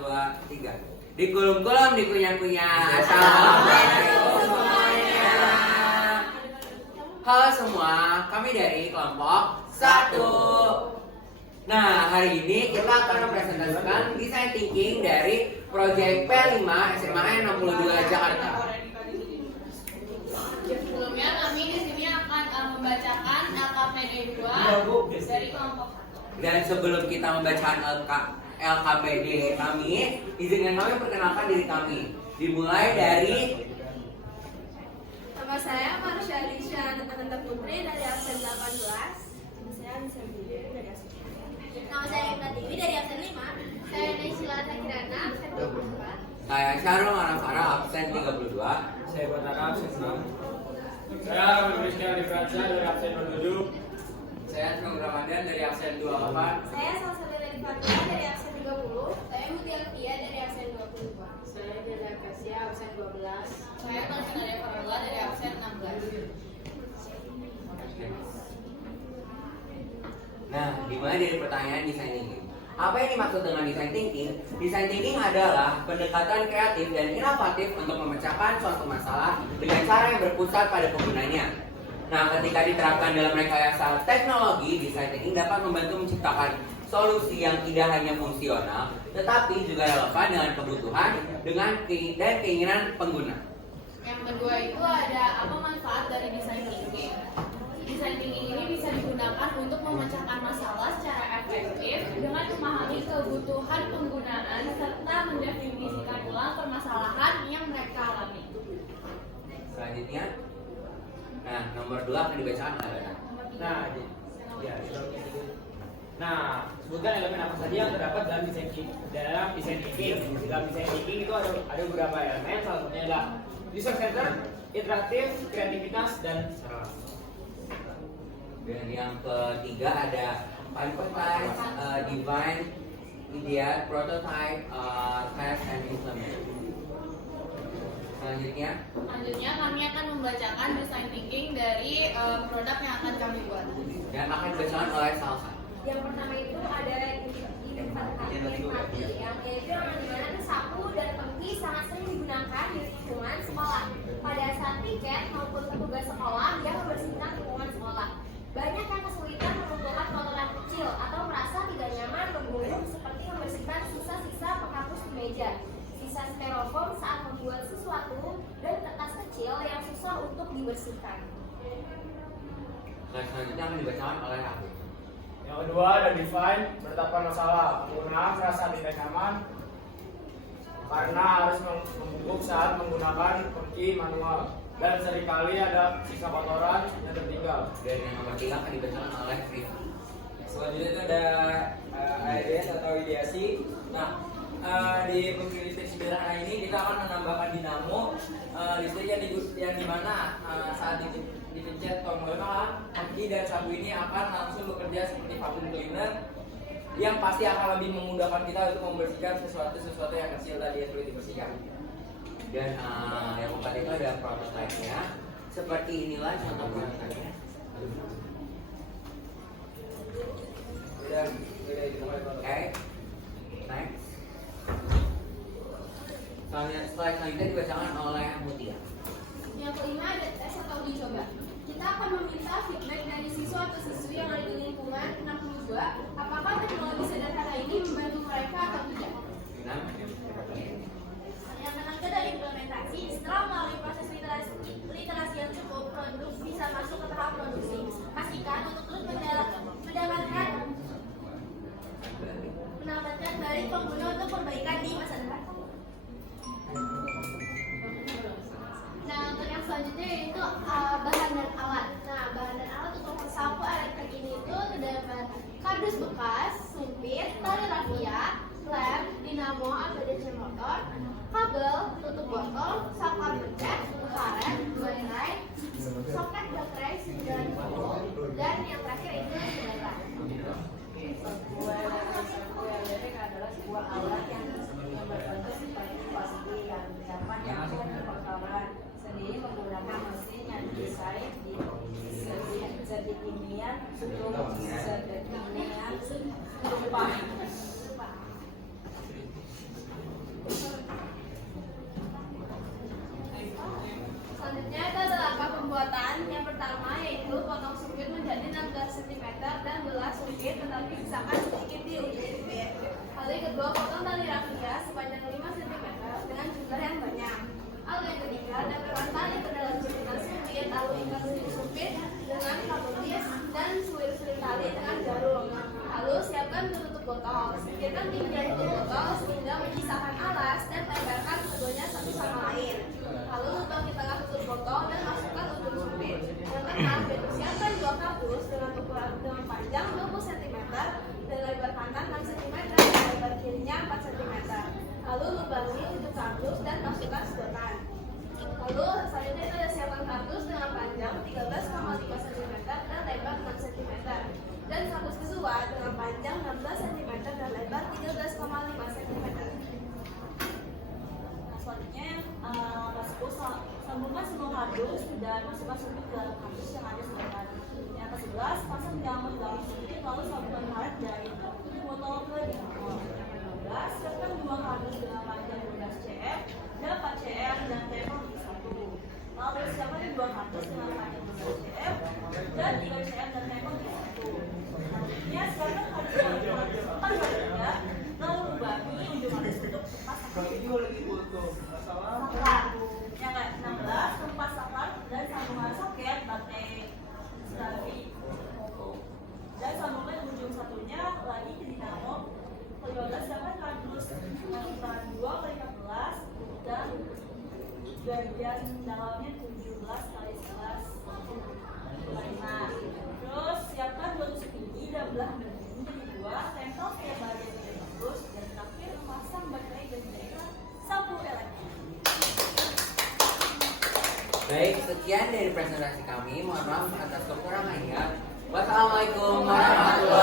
dua, tiga. Dikulum-kulum, dikunyah-kunyah. Assalamualaikum semuanya. Halo semua, kami dari kelompok 1. Nah, hari ini kita akan mempresentasikan desain thinking dari proyek P5 SMA N 62 Jakarta. Sebelumnya kami di sini akan membacakan LKPD 2 dari kelompok 1. Dan sebelum kita membacakan LKPD kami, izinkan kami perkenalkan diri kami. Dimulai dari Nama saya Marsha Alicia Ananda Putri dari absen 18. Saya Anissa Budi dari absen 3. Nama saya Ibna Dewi dari absen 5. Saya Naisila Zakirana absen 24. saya Syarul Manafara absen 32. Saya Batara absen 6. Saya Rizky Alifransa dari absen 27. Saya Trung Ramadan dari absen 28. Saya Salsabila dari Fatia dari absen 30. Saya Mutia Lutia dari absen 22. Saya Jaya Kasia absen 12. Saya Konsinaya Farula dari absen 16. Nah, dimulai dari pertanyaan desain thinking. Apa yang dimaksud dengan desain thinking? Desain thinking adalah pendekatan kreatif dan inovatif untuk memecahkan suatu masalah dengan cara yang berpusat pada penggunanya. Nah, ketika diterapkan dalam rekayasa teknologi, desain thinking dapat membantu menciptakan solusi yang tidak hanya fungsional, tetapi juga relevan dengan kebutuhan dan keinginan pengguna. Yang kedua itu ada apa manfaat dari desain thinking. Desain thinking ini bisa digunakan untuk memecahkan masalah secara efektif dengan memahami kebutuhan penggunaan serta mendefinisikan ulang permasalahan yang mereka alami. Selanjutnya, nah nomor 2 akan dibacakan oleh Lena. Nah, sebutkan elemen apa saja yang terdapat dalam desain thinking. Dalam desain thinking itu ada beberapa elemen. Salah satunya adalah user center, iteratif, kreativitas, dan saran. Dan yang ketiga ada hypothesize, define, ideate, prototype, test, and implement. Selanjutnya, Kami akan membacakan design thinking dari produk yang akan kami buat. dan akan dibacakan oleh Salsa. Yang pertama itu ada inovasi yang yaitu yang dimana sapu dan pengki sangat sering digunakan di lingkungan sekolah pada saat piket maupun petugas sekolah yang membersihkan lingkungan sekolah. Banyak yang kesulitan mengumpulkan kotoran kecil atau merasa tidak nyaman membungkuk seperti membersihkan sisa-sisa penghapus di meja, sisa styrofoam saat membuat sesuatu, dan kertas kecil yang susah untuk dibersihkan. Nah, selanjutnya akan dibacakan oleh aku. Yang kedua ada define, menetapkan masalah. Pengguna merasa tidak nyaman karena harus membungkuk saat menggunakan pengki manual. Dan seringkali ada sisa kotoran yang tertinggal. Dan yang nomor 3 akan dibacakan oleh Rifa. Selanjutnya itu ada ideas atau ideasi. Nah, di pengki listrik sederhana ini kita akan menambahkan dinamo listrik yang dimana saat dipencet tombol pengki dan sapu ini akan langsung bekerja seperti vacuum cleaner yang pasti akan lebih memudahkan kita untuk membersihkan sesuatu yang kecil tadi yang perlu dibersihkan. Dan yang keempat itu ada prototype-nya. Seperti inilah contoh prototype-nya. Oke, next. Selanjutnya dibacakan oleh Mutia. Yang kelima ada tes atau uji coba. Kita akan meminta feedback dari siswa atau siswi yang ada di lingkungan 62. Apakah teknologi sederhana ini membantu mereka atau tidak? Yang keenam itu ada implementasi. Setelah melalui proses literasi yang cukup, produk bisa masuk ke tahap produksi. Pastikan untuk terus mendapatkan balik pengguna untuk perbaikan di masa depan. Nah, untuk yang selanjutnya yaitu bahan dan alat. Nah, bahan dan alat untuk sapu elektrik ini itu terdapat kardus bekas, sumpit, tali rafia, lem, dinamo atau DC motor, kabel, tutup botol, saklar pencet, karet, baterai, soket baterai 9 volt, dan yang terakhir itu senjata. Sebuah elektrik adalah sebuah alat yang berbentuk seperti pasti yang dapat melakukan pembakaran sendiri menggunakan mesin yang didesain di zat kimia berupa tali rafia sepanjang 5 cm dengan jumlah yang banyak. Lalu yang ketiga, tempelkan tali ke dalam gunungan sumpit, lalu ikat ujung sumpit dengan kaputis dan suir-suir tali dengan jarum. Lalu siapkan penutup botol. Singkirkan pinggiran tutup botol sehingga memisahkan alas dan tempelkan keduanya satu sama lain. Lalu lubang di tengah tutup botol dan masukkan ujung sumpit. Yang keenam, siapkan 2 kardus dengan ukuran dengan panjang 20 cm dan lebar kanan 6 cm dan lebar kirinya 4 cm. Lalu lubangi tutup kardus dan masukkan sedotan. Lalu selanjutnya kita ada siapkan kardus dengan panjang 13,5 cm dan lebar 6 cm dan kardus kedua dengan panjang 16 cm dan lebar 13,5 cm. Nah, selanjutnya langkah 10, sambungkan semua kardus dan masukkan sumpit ke dalam kardus yang ada sedotan. Yang ke-11, pasang dinamo di dalam sumpit lalu sambungkan karet dari botol ke dinamo. Yang ke-12, siapkan 2 kardus dengan panjang 12 cm dan 4 cm dan tempel di satu. Lalu siapkan 2 kardus dengan panjang 12 cm dan 3 cm dan tempel di satu. Selanjutnya siapkan kardus yang panjang 4 cm lalu lubangi ujung kardus untuk pasang saklar. Yang ke-16, tumpas saklar dan sambungan soket baterai stasi. Dan sambungan ujung satunya lagi ke dinamo. Ke-15, siapkan kardus dengan ukuran 2 kali 16 dan bagian dalamnya 17 kali 11 5. Terus siapkan 2 tusuk gigi dan belah menjadi 2, tempel setiap bagian dari kardus dan terakhir pasang baterai dan juga sapu elektrik. Baik, sekian dari presentasi kami. Mohon maaf atas kekurangannya. Wassalamualaikum warahmatullahi